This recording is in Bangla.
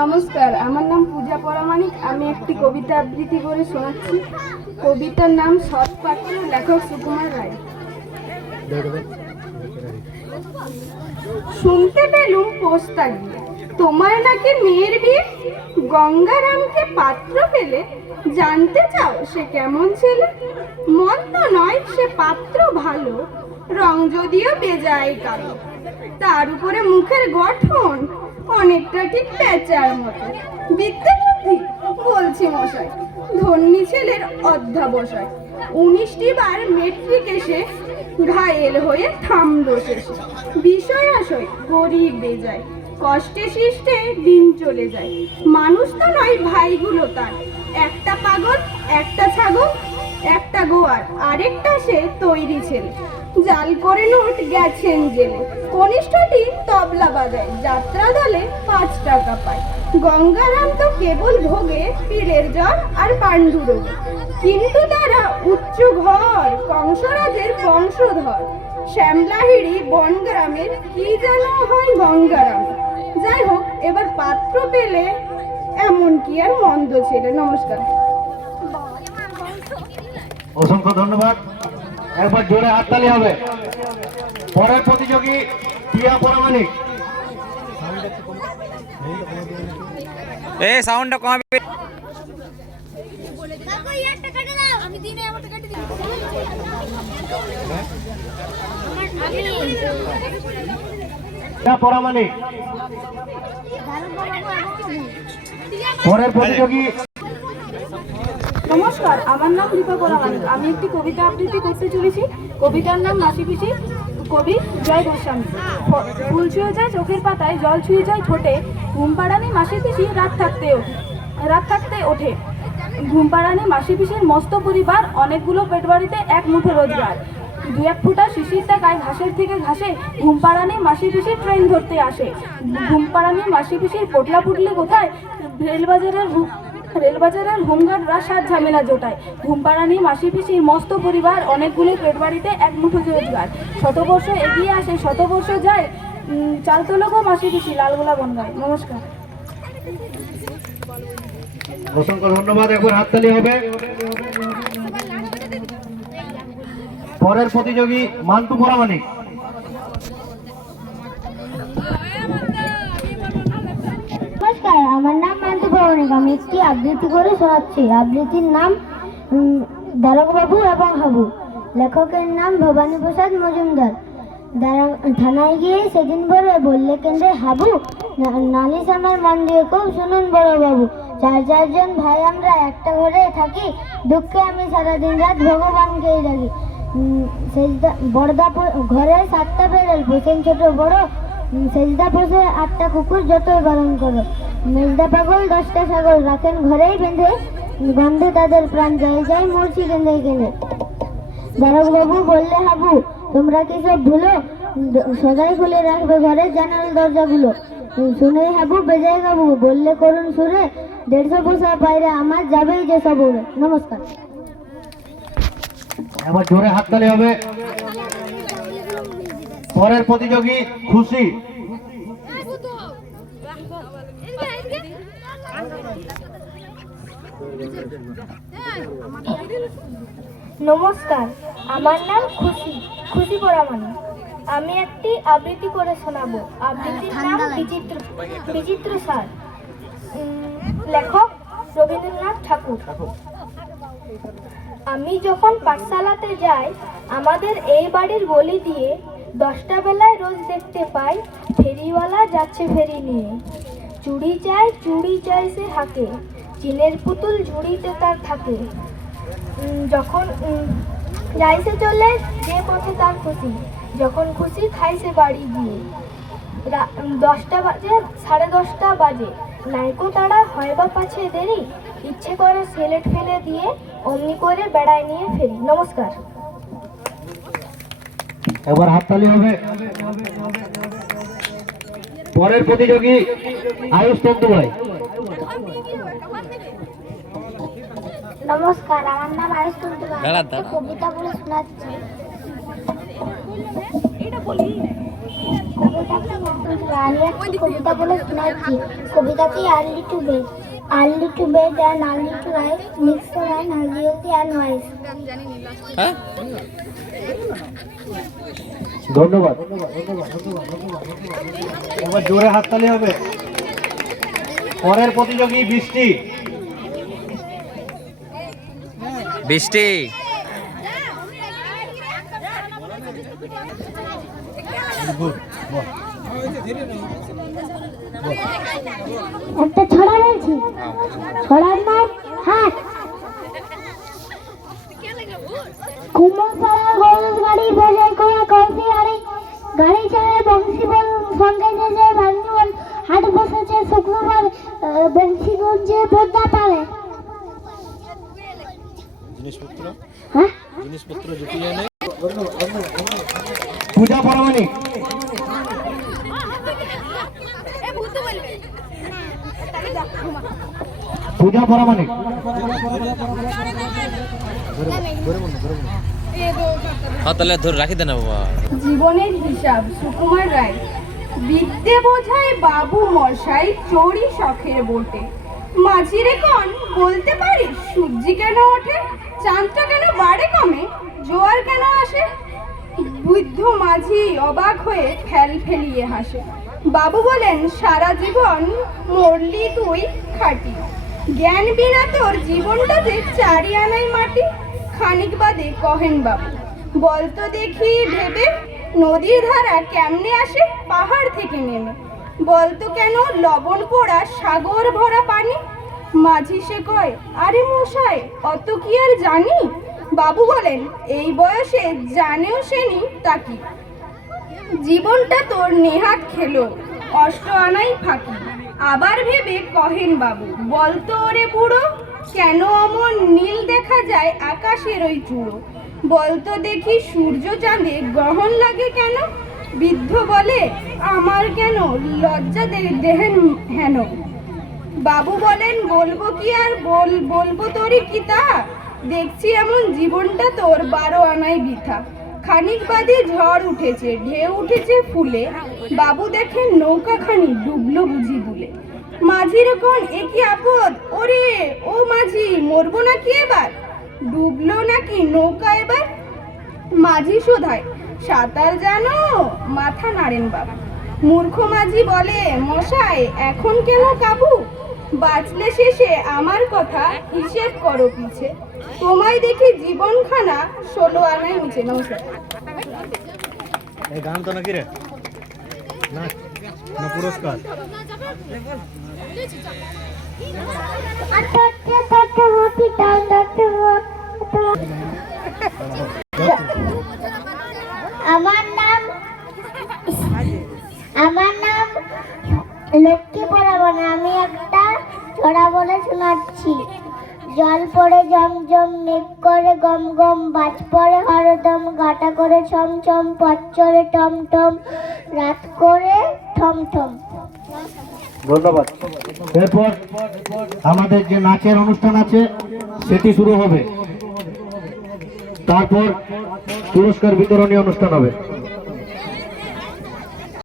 নমস্কার, আমার নাম পূজা পরামানিক। আমি একটি কবিতা আবৃত্তি করে শোনাচ্ছি। কবিতার নাম সৎপাত্র, লেখক সুকুমার রায়। শুনতে পেলুম পোস্তা গিয়ে তোমার নাকি মেয়ের বিয়ে, গঙ্গারামকে পাত্র পেলে জানতে চাও সে কেমন ছেলে? মন্দ নয় সে পাত্র ভালো, রং যদিও বেজায় কালো, তার উপরে মুখের গঠন অনেকটা ঠিক পেঁচার মতো। বিদ্যে বুদ্ধি বলছি মশাই, ধন্যী ছেলের অধ্যাবসায়। 19টি বার মেট্রিক এসে ঘায়েল হয়ে থামল শেষে। বিষয় আশয় গরিব বেজায়, কষ্টে সৃষ্টে দিন চলে যায়। মানুষ তো নয় ভাইগুলো তার, একটা পাগল, একটা ছাগল, একটা গোয়ার, আরেকটা সে তৈরি ছেলে। জাল করে নোট গেছেন জেলে, কনিষ্ঠটি তবলা বাজায়, যাত্রা দলে 5 টাকা পায়। গঙ্গারাম তো কেবল ভোগে পীরের জ্বর আর পাণ্ডু রোগে, কিন্তু তারা উচ্চ ঘর, কংসরাজের বংশধর। শ্যামলাহিড়ি বনগ্রামের কি যেন হয় গঙ্গারাম। যাই হোক, এবার পাত্র পেলে এমন কি আর মন্দ ছেলে। নমস্কার। অসংখ্য ধন্যবাদ। একবার জোরে হাততালি হবে। পরের প্রতিযোগী প্রিয়া পরামানিক। এই সাউন্ডটা কমাবে। প্রিয়া পরামানিক। পরের প্রতিযোগী। নমস্কার, আমার নাম দীপা পরামানিক। আমি একটি কবিতা আবৃত্তি করতে চলেছি। কবিতার নাম মাসি পিসি, কবি জয় গোস্বামী। ফুল ছুঁয়ে যায় চোখের পাতায়, জল ছুঁয়ে যায় ঠোঁটে, ঘুম পাড়ানি মাসি পিসি রাত থাকতে ওঠে। ঘুম পাড়ানি মাসি পিসির মস্ত পরিবার, অনেকগুলো পেট বাড়িতে এক মুঠো রোজগার। 2-1 ফুটা শিশির টাকায় ঘাসের থেকে ঘাসে ঘুম পাড়ানি মাসি পিসির ট্রেন ধরতে আসে। ঘুম পাড়ানি মাসি পিসির পোটলা পুটলি কোথায়? রেলবাজারের হোমগার্ডরা সাত ঝামেলা জোটায়। ঘুমপাড়ানি মাসি পিসির মস্ত পরিবার, অনেকগুলো পেট বাড়িতে এক মুঠো রোজগার। শতবর্ষ এগিয়ে আসে, শতবর্ষ যায়, চাল তোলো গো মাসি পিসি লালগোলা বনগায়। নমস্কার। অসংখ্য ধন্যবাদ। একবার হাততালি হবে। পরের প্রতিযোগী মান্তু পরামানিক। নমস্কার, আমার নাম মান্তু পরামানিক। আমি একটি আবৃত্তি করে শোনাচ্ছি। আবৃত্তির নাম দারোগাবাবু এবং হাবু। লেখকের নাম ভবানী প্রসাদ মজুমদার। থানায় গিয়ে সেদিন ভোরে বললে কেন্দ্রে হাবু, নালিশ আমার মন দিয়ে খুব শুনুন বড়বাবু। 4 ভাই আমরা একটা ঘরে থাকি, দুঃখে আমি সারাদিন রাত ভগবানকেই ডাকি। বড়দা ঘরে 7টা বেড়াল, পোষেন ছোট বড়, সেজদা পোষে 8টা কুকুর, যতই বারণ করো। মেজদা পাগল 10টা ছাগল, রাখেন ঘরেই বেঁধে, গন্ধে তাদের প্রাণ যায় যায়, মরছি কেঁদে কেঁদে। দারোগাবাবু বললে হাবু, তোমরা কি সব ভুলো, সদাই খুলে রাখবে ঘরের জানাল দরজাগুলো। শুনে হাবু বেজায় গাবু, বললে করুন সুরে, 150 পোষা পায়রা আমার যাবেই যে সব উড়ে। নমস্কার। এবার জোরে হাততালি হবে। পরের প্রতিযোগী খুশি। নমস্কার, আমার নাম খুশি পরামানিক। আমি একটি আবৃত্তি করে শোনাবো। আবৃত্তির নাম বিচিত্র সার। লেখক রবীন্দ্রনাথ ঠাকুর। আমি যখন পাঠশালাতে যাই, আমাদের এই বাড়ির গলি দিয়ে 10টা বেলায় রোজ দেখতে পাই ফেরিওয়ালা যাচ্ছে ফেরি নিয়ে। চুড়ি চাই সে হাঁকে, চিনের পুতুল ঝুড়িতে তার থাকে। যখন যাই সে চলে যে পথে তার খুশি, যখন খুশি খাই সে বাড়ি গিয়ে। 10টা বাজে, 10:30 বাজে, নাইকো তারা হয় বা পাছে দেরি, ইচ্ছে করে সেলেট ফেলে দিয়ে অমনি করে বেড়ায় নিয়ে ফেরি। নমস্কার। এবার হাততালি হবে। পরের প্রতিযোগী আয়ুষ তন্তু ভাই। নমস্কার, আমার নাম আয়ুষ কুন্তুলা। কবিতা বলে শোনাচ্ছি। কবিতা বলে শোনাচ্ছি। কবিতাটি early to bed and early to rise, mix the line healthy and wise. ধন্যবাদ। এবার জোরে হাততালি হবে। পরের প্রতিযোগী বৃষ্টি। বৃষ্টি একটা ছড়া বলছি। ছড়ার নাম হাট। কুমোরপাড়া গরুর গাড়ি ভেজে করে কলসি গাড়ি চড়ে বংশী বল সঙ্গে যে ভাঙ্গি বল হাট বসেছে শুক্রবার বংশীগঞ্জে বোদ্ধা পারে। জিনিসপত্র জুটিয়ে এনে পূজা পরামানিক। পূজা পরামানিক। তাহলে ধরে রাখি দেন বাবা। জীবনের হিসাব সুকুমার রায়। বিদ্যে বোঝায় বাবু মশাই চড়ি শখের বোটে। মাঝিরে কন বলতে পারিস সূর্যি কেন ওঠে, চাঁদটা কেন বাড়ে কমে, জোয়ার কেন আসে? বৃদ্ধ মাঝি অবাক হয়ে ফেলিয়ে হাসে। বাবু বলেন সারা জীবন মরলি তুই খাটি, জ্ঞান বিনা তোর জীবনটা যে চারি আনাই মাটি। খানিক বাদে কহেন বাবু বলতো দেখি ভেবে, নদীর ধারা কেমনে আসে পাহাড় থেকে নেমে? বলতো কেন লবণ পোড়া সাগর ভরা পানি? মাঝি সে কয় আরে মশাই অত কি আর জানি? বাবু বলেন এই বয়সে জানেও সেনি তা কি? জীবনটা তোর নেহাত খেলো অষ্ট আনাই ফাঁকি। আবার ভেবে কহেন বাবু বলতো ওরে বুড়ো, কেন অমন নীল দেখা যায় আকাশের ওই চূড়ো? বলতো দেখি সূর্য চাঁদে গ্রহণ লাগে কেন? বৃদ্ধ বলে আমার কেন লজ্জা দেহেন হেন। বাবু বলেন বলবো কি আর বলবো তোরই কি তা, দেখছি এমন জীবনটা তোর 12 আনাই বৃথা। খানিক বাদে ঝড় উঠেছে ঢেউ উঠেছে ফুলে, বাবু দেখেন নৌকাখানি ডুবলো বুঝি দুলে। মাঝির কোন একই আপদ, ওরে ও মাঝি মরবো নাকি এবার? ডুবলো নাকি নৌকা এবার? মাঝি শোধায় সাঁতার জানো? মাথা নাড়েন বাবু। মূর্খ মাঝি বলে মশাই এখন কেন কাবু? বাঁচলে শেষে আমার কথা হিসেব করো পিছে, তোমায় দেখি জীবনখানা 16 আনায় নিচে। নমস্কার। এই গান তো নাকি রে না না পুরস্কার। আমার নাম লক্ষ্মী পরাবন। আমি একটা ছড়া বলে শোনাচ্ছি। জল পড়ে জমজম, মেঘ করে গম গম, বাজ পড়ে হরদম, গাটা করে ছমছম, পথ চলে টমটম, রাত করে থমথম। ধন্যবাদ। এরপর আমাদের যে নাচের অনুষ্ঠান আছে সেটি শুরু হবে, তারপর পুরস্কার বিতরণী অনুষ্ঠান হবে।